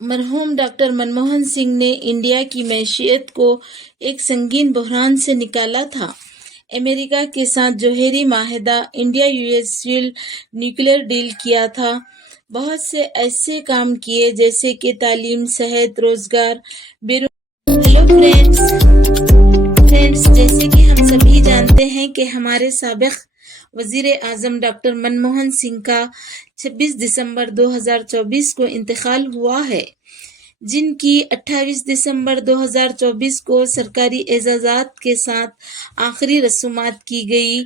مرحوم ڈاکٹر منموہن سنگھ نے انڈیا کی معیشت کو ایک سنگین بحران سے نکالا تھا۔ امریکہ کے ساتھ جوہری معاہدہ India U S nuclear deal کیا تھا۔ بہت سے ایسے کام کیے جیسے کہ تعلیم، صحت، روزگار، ہیلو فرینڈز، جیسے کہ ہم سبھی جانتے ہیں کہ ہمارے سابق وزیر اعظم ڈاکٹر منموہن سنگھ کا 26 دسمبر 2024 کو انتقال ہوا ہے، جن کی 28 دسمبر 2024 کو سرکاری اعزازات کے ساتھ آخری رسومات کی گئی۔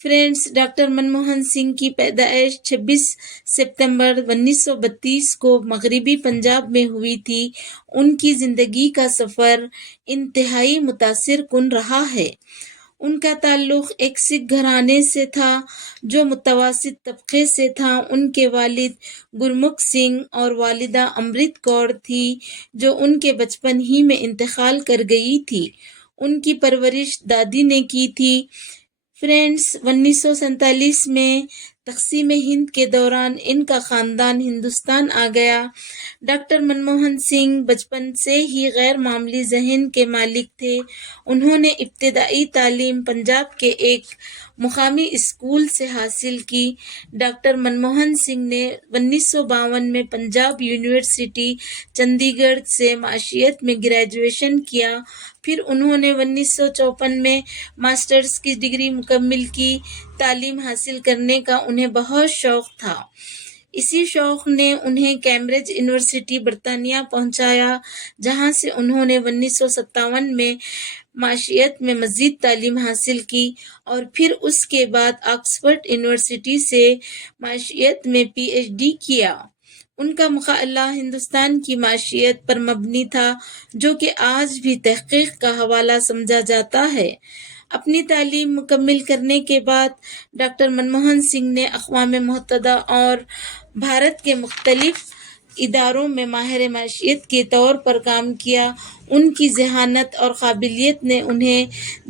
فرینڈز، ڈاکٹر منموہن سنگھ کی پیدائش 26 ستمبر 1932 کو مغربی پنجاب میں ہوئی تھی۔ ان کی زندگی کا سفر انتہائی متاثر کن رہا ہے۔ ان کا تعلق ایک سکھ گھرانے سے تھا جو متوسط طبقے سے تھا۔ ان کے والد گرمکھ سنگھ اور والدہ امرت کور تھی، جو ان کے بچپن ہی میں انتقال کر گئی تھی۔ ان کی پرورش دادی نے کی تھی۔ فرینڈز، 1947 میں تقسیم ہند کے دوران ان کا خاندان ہندوستان آ گیا۔ ڈاکٹر منموہن سنگھ بچپن سے ہی غیر معمولی ذہن کے مالک تھے۔ انہوں نے ابتدائی تعلیم پنجاب کے ایک مقامی اسکول سے حاصل کی۔ ڈاکٹر منموہن سنگھ نے 1952 میں پنجاب یونیورسٹی چندی گڑھ سے معیشت میں گریجویشن کیا۔ پھر انہوں نے 1954 میں ماسٹرز کی ڈگری مکمل کی۔ تعلیم حاصل کرنے کا انہیں بہت شوق تھا۔ اسی شوق نے انہیں کیمبرج یونیورسٹی برطانیہ پہنچایا، جہاں سے انہوں نے 1957 میں معیشت میں مزید تعلیم حاصل کی اور پھر اس کے بعد آکسفورڈ یونیورسٹی سے معیشت میں پی ایچ ڈی کیا۔ ان کا مقالہ ہندوستان کی معیشت پر مبنی تھا، جو کہ آج بھی تحقیق کا حوالہ سمجھا جاتا ہے۔ اپنی تعلیم مکمل کرنے کے بعد ڈاکٹر منموہن سنگھ نے اقوام متحدہ اور بھارت کے مختلف اداروں میں ماہر معیشت کے طور پر کام کیا۔ ان کی ذہانت اور قابلیت نے انہیں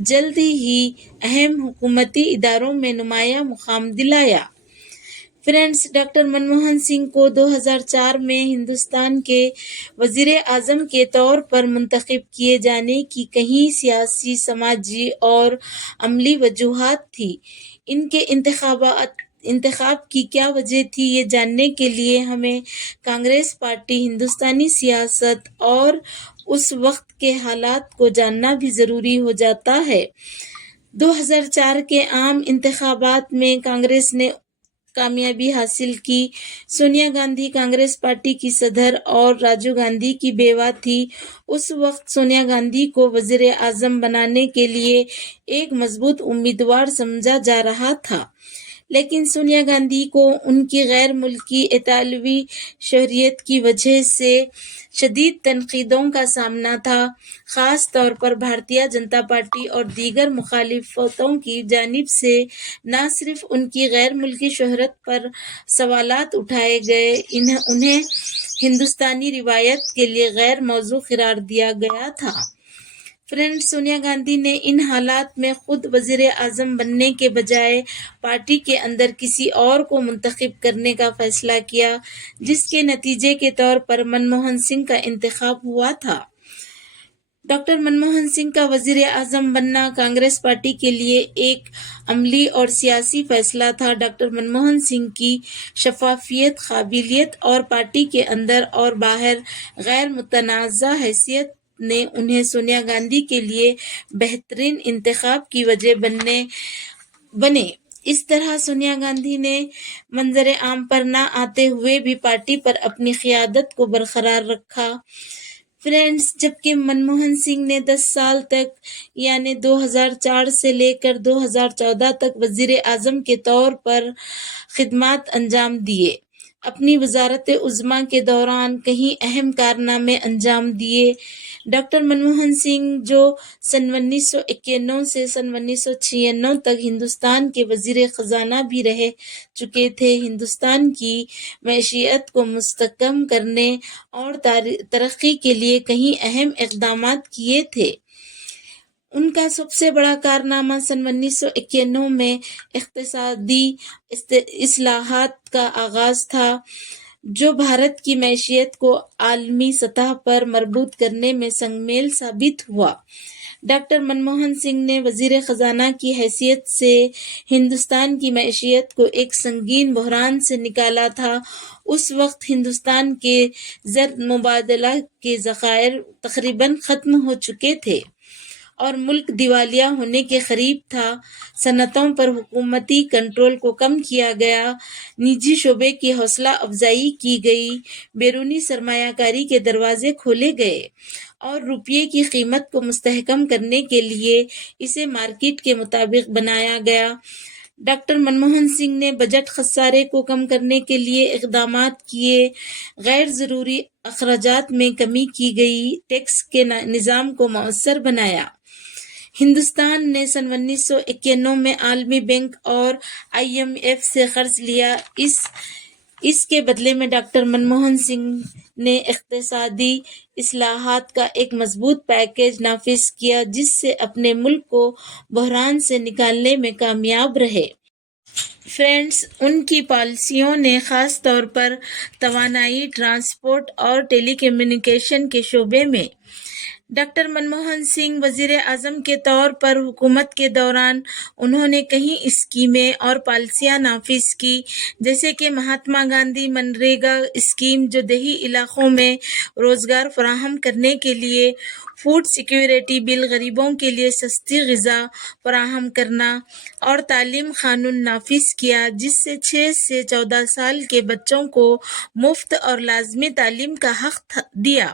جلد ہی اہم حکومتی اداروں میں نمایاں مقام دلایا۔ فرینڈز، ڈاکٹر منموہن سنگھ کو 2004 میں ہندوستان کے وزیر اعظم کے طور پر منتخب کیے جانے کی کئی سیاسی، سماجی اور عملی وجوہات تھیں۔ ان کے انتخاب کی کیا وجہ تھی، یہ جاننے کے لیے ہمیں کانگریس پارٹی، ہندوستانی سیاست اور اس وقت کے حالات کو جاننا بھی ضروری ہو جاتا ہے۔ 2004 کے عام انتخابات میں کانگریس نے کامیابی حاصل کی۔ سونیا گاندھی کانگریس پارٹی کی صدر اور راجیو گاندھی کی بیوہ تھی۔ اس وقت سونیا گاندھی کو وزیر اعظم بنانے کے لیے ایک مضبوط امیدوار سمجھا جا رہا تھا، لیکن سونیا گاندھی کو ان کی غیر ملکی اطالوی شہریت کی وجہ سے شدید تنقیدوں کا سامنا تھا، خاص طور پر بھارتیہ جنتا پارٹی اور دیگر مخالفوں کی جانب سے۔ نہ صرف ان کی غیر ملکی شہرت پر سوالات اٹھائے گئے، انہیں ہندوستانی روایت کے لیے غیر موزوں قرار دیا گیا تھا۔ فرینڈز، سونیا گاندھی نے ان حالات میں خود وزیر اعظم بننے کے بجائے پارٹی کے اندر کسی اور کو منتخب کرنے کا فیصلہ کیا، جس کے نتیجے کے طور پر منموہن سنگھ کا انتخاب ہوا تھا۔ ڈاکٹر منموہن سنگھ کا وزیر اعظم بننا کانگریس پارٹی کے لیے ایک عملی اور سیاسی فیصلہ تھا۔ ڈاکٹر منموہن سنگھ کی شفافیت، قابلیت اور پارٹی کے اندر اور باہر غیر متنازع حیثیت نے انہیں سونیا گاندھی کے لیے بہترین انتخاب کی وجہ بنے۔ اس طرح سونیا گاندھی نے منظر عام پر نہ آتے ہوئے بھی پارٹی پر اپنی قیادت کو برقرار رکھا۔ فرینڈز، جبکہ منموہن سنگھ نے 10 سال تک یعنی 2004 سے لے کر 2014 تک وزیر اعظم کے طور پر خدمات انجام دیے۔ اپنی وزارت عظمیٰ کے دوران کئی اہم کارنامے انجام دیے۔ ڈاکٹر منموہن سنگھ، جو سن 1991 سے سن 1996 تک ہندوستان کے وزیر خزانہ بھی رہ چکے تھے، ہندوستان کی معیشت کو مستحکم کرنے اور ترقی کے لیے کئی اہم اقدامات کیے تھے۔ ان کا سب سے بڑا کارنامہ سن 1991 میں اقتصادی اصلاحات کا آغاز تھا۔ جو بھارت کی معیشت کو عالمی سطح پر مربوط کرنے میں سنگ میل ثابت ہوا۔ ڈاکٹر منموہن سنگھ نے وزیر خزانہ کی حیثیت سے ہندوستان کی معیشت کو ایک سنگین بحران سے نکالا تھا۔ اس وقت ہندوستان کے زر مبادلہ کے ذخائر تقریباً ختم ہو چکے تھے اور ملک دیوالیہ ہونے کے قریب تھا۔ صنعتوں پر حکومتی کنٹرول کو کم کیا گیا، نجی شعبے کی حوصلہ افزائی کی گئی، بیرونی سرمایہ کاری کے دروازے کھولے گئے اور روپے کی قیمت کو مستحکم کرنے کے لیے اسے مارکیٹ کے مطابق بنایا گیا۔ ڈاکٹر منموہن سنگھ نے بجٹ خسارے کو کم کرنے کے لیے اقدامات کیے، غیر ضروری اخراجات میں کمی کی گئی، ٹیکس کے نظام کو مؤثر بنایا۔ ہندوستان نے سن 1991 میں عالمی بینک اور IMF سے قرض لیا۔ اس کے بدلے میں ڈاکٹر منموہن سنگھ نے اقتصادی اصلاحات کا ایک مضبوط پیکیج نافذ کیا جس سے اپنے ملک کو بحران سے نکالنے میں کامیاب رہے۔ فرینڈز، ان کی پالیسیوں نے خاص طور پر توانائی، ٹرانسپورٹ اور ٹیلی کمیونیکیشن کے شعبے میں ڈاکٹر منموہن سنگھ وزیر اعظم کے طور پر حکومت کے دوران انہوں نے کئی اسکیمیں اور پالیسیاں نافذ کی، جیسے کہ مہاتما گاندھی منریگا اسکیم جو دیہی علاقوں میں روزگار فراہم کرنے کے لیے، فوڈ سیکیورٹی بل غریبوں کے لیے سستی غذا فراہم کرنا، اور تعلیم قانون نافذ کیا جس سے 6 سے 14 سال کے بچوں کو مفت اور لازمی تعلیم کا حق دیا۔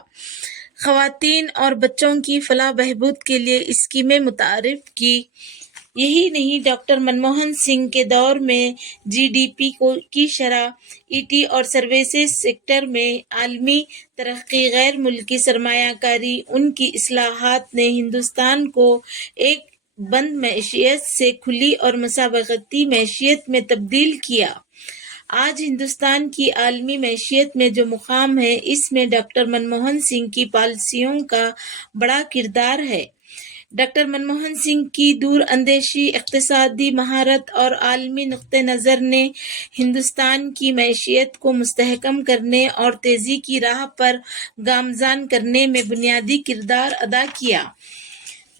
خواتین اور بچوں کی فلاح بہبود کے لیے اسکیمیں متعارف کی۔ یہی نہیں، ڈاکٹر منموہن سنگھ کے دور میں GDP کی شرح، IT اور سروسز سیکٹر میں عالمی ترقی، غیر ملکی سرمایہ کاری، ان کی اصلاحات نے ہندوستان کو ایک بند معیشت سے کھلی اور مسابقتی معیشت میں تبدیل کیا۔ آج ہندوستان کی عالمی معیشت میں جو مقام ہے، اس میں ڈاکٹر منموہن سنگھ کی پالیسیوں کا بڑا کردار ہے۔ ڈاکٹر منموہن سنگھ کی دور اندیشی، اقتصادی مہارت اور عالمی نقطہ نظر نے ہندوستان کی معیشت کو مستحکم کرنے اور تیزی کی راہ پر گامزن کرنے میں بنیادی کردار ادا کیا۔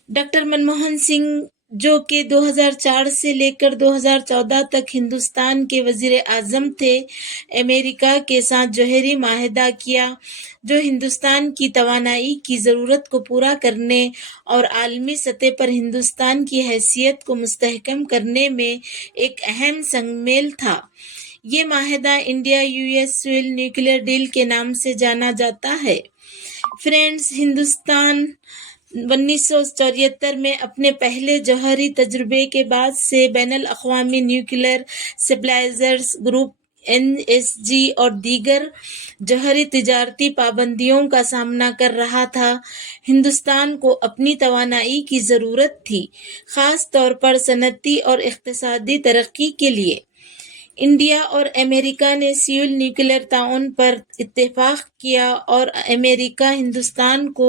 ڈاکٹر منموہن سنگھ جو کہ 2004 سے لے کر 2014 تک ہندوستان کے وزیر اعظم تھے، امریکہ کے ساتھ جوہری معاہدہ کیا جو ہندوستان کی توانائی کی ضرورت کو پورا کرنے اور عالمی سطح پر ہندوستان کی حیثیت کو مستحکم کرنے میں ایک اہم سنگ میل تھا۔ یہ معاہدہ India US civil nuclear deal کے نام سے جانا جاتا ہے۔ فرینڈز، ہندوستان 1974 میں اپنے پہلے جوہری تجربے کے بعد سے بین الاقوامی نیوکلیئر سپلائرز گروپ NSG اور دیگر جوہری تجارتی پابندیوں کا سامنا کر رہا تھا۔ ہندوستان کو اپنی توانائی کی ضرورت تھی، خاص طور پر صنعتی اور اقتصادی ترقی کے لیے۔ انڈیا اور امریکہ نے سیول نیوکلیئر تعاون پر اتفاق کیا اور امریکہ ہندوستان کو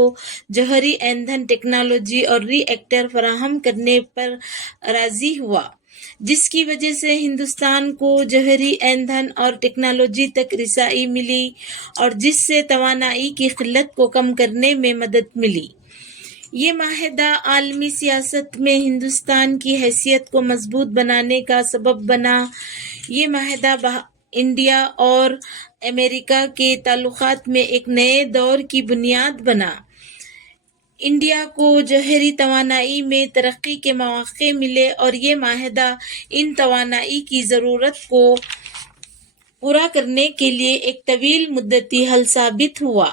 جوہری ایندھن ٹیکنالوجی اور ری ایکٹر فراہم کرنے پر راضی ہوا، جس کی وجہ سے ہندوستان کو جوہری ایندھن اور ٹیکنالوجی تک رسائی ملی اور جس سے توانائی کی قلت کو کم کرنے میں مدد ملی۔ یہ معاہدہ عالمی سیاست میں ہندوستان کی حیثیت کو مضبوط بنانے کا سبب بنا۔ یہ معاہدہ انڈیا اور امریکہ کے تعلقات میں ایک نئے دور کی بنیاد بنا۔ انڈیا کو جوہری توانائی میں ترقی کے مواقع ملے اور یہ معاہدہ ان توانائی کی ضرورت کو پورا کرنے کے لیے ایک طویل مدتی حل ثابت ہوا۔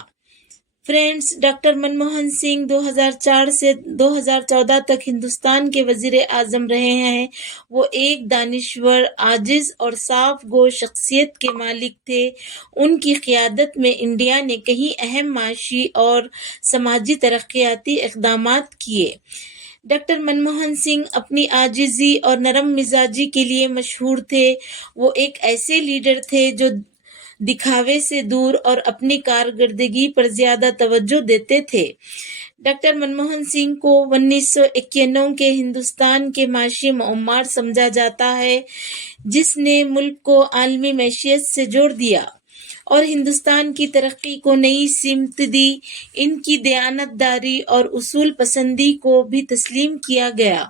فرینڈز، ڈاکٹر منموہن سنگھ 2004 سے 2014 تک ہندوستان کے وزیر اعظم رہے ہیں۔ وہ ایک دانشور، عاجز اور صاف گو شخصیت کے مالک تھے۔ ان کی قیادت میں انڈیا نے کئی اہم معاشی اور سماجی ترقیاتی اقدامات کیے۔ ڈاکٹر منموہن سنگھ اپنی عاجزی اور نرم مزاجی کے لیے مشہور تھے۔ وہ ایک ایسے لیڈر تھے جو دکھاوے سے دور اور اپنی کارکردگی پر زیادہ توجہ دیتے تھے۔ ڈاکٹر منموہن سنگھ کو 1991 کے ہندوستان کے معاشی معمار سمجھا جاتا ہے جس نے ملک کو عالمی معیشت سے جوڑ دیا۔ اور ہندوستان کی ترقی کو نئی سمت دی۔ ان کی دیانتداری اور اصول پسندی کو بھی تسلیم کیا گیا۔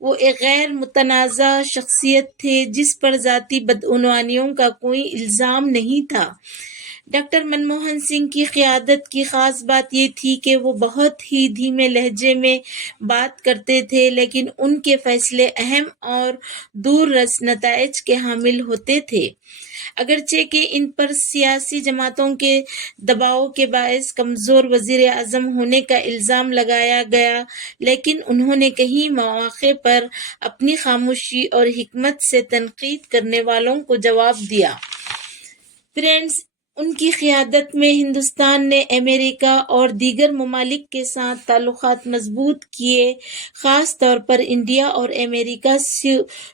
وہ ایک غیر متنازع شخصیت تھے جس پر ذاتی بدعنوانیوں کا کوئی الزام نہیں تھا۔ ڈاکٹر منموہن سنگھ کی قیادت کی خاص بات یہ تھی کہ وہ بہت ہی دھیمے لہجے میں بات کرتے تھے، لیکن ان کے فیصلے اہم اور دور رس نتائج کے حامل ہوتے تھے۔ اگرچہ کہ ان پر سیاسی جماعتوں کے دباؤ کے باعث کمزور وزیر اعظم ہونے کا الزام لگایا گیا، لیکن انہوں نے کئی مواقع پر اپنی خاموشی اور حکمت سے تنقید کرنے والوں کو جواب دیا۔ فرینڈز، ان کی قیادت میں ہندوستان نے امریکہ اور دیگر ممالک کے ساتھ تعلقات مضبوط کیے، خاص طور پر انڈیا اور امریکہ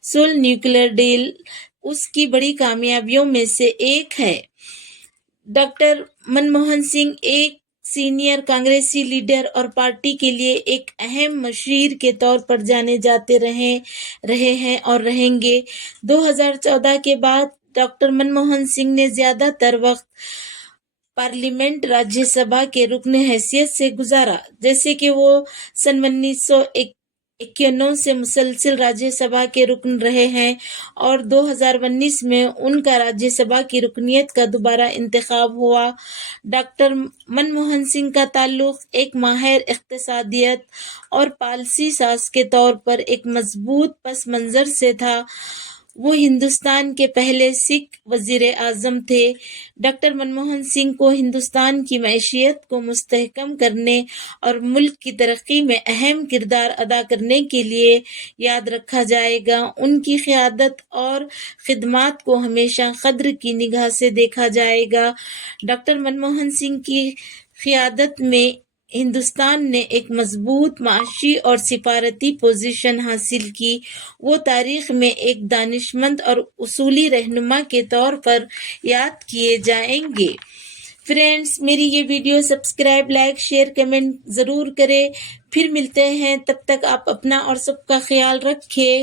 سول نیوکلیئر ڈیل اس کی بڑی کامیابیوں میں سے ایک ہے۔ ڈاکٹر منموہن سنگھ ایک سینئر کانگریسی لیڈر اور پارٹی کے لیے ایک اہم مشیر کے طور پر جانے جاتے رہے ہیں اور رہیں گے۔ 2014 کے بعد ڈاکٹر منموہن سنگھ نے زیادہ تر وقت پارلیمنٹ راجیہ سبھا کے رکن حیثیت سے گزارا، جیسے کہ وہ سن 1991 سے مسلسل راجیہ سبھا کے رکن رہے ہیں اور 2019 میں ان کا راجیہ سبھا کی رکنیت کا دوبارہ انتخاب ہوا۔ ڈاکٹر منموہن سنگھ کا تعلق ایک ماہر اقتصادیات اور پالیسی ساز کے طور پر ایک مضبوط پس منظر سے تھا۔ وہ ہندوستان کے پہلے سکھ وزیر اعظم تھے۔ ڈاکٹر منموہن سنگھ کو ہندوستان کی معیشت کو مستحکم کرنے اور ملک کی ترقی میں اہم کردار ادا کرنے کے لیے یاد رکھا جائے گا۔ ان کی قیادت اور خدمات کو ہمیشہ قدر کی نگاہ سے دیکھا جائے گا۔ ڈاکٹر منموہن سنگھ کی قیادت میں ہندوستان نے ایک مضبوط معاشی اور سفارتی پوزیشن حاصل کی۔ وہ تاریخ میں ایک دانشمند اور اصولی رہنما کے طور پر یاد کیے جائیں گے۔ فرینڈز، میری یہ video subscribe, like, share, comment ضرور کریں۔ پھر ملتے ہیں، تب تک آپ اپنا اور سب کا خیال رکھیں۔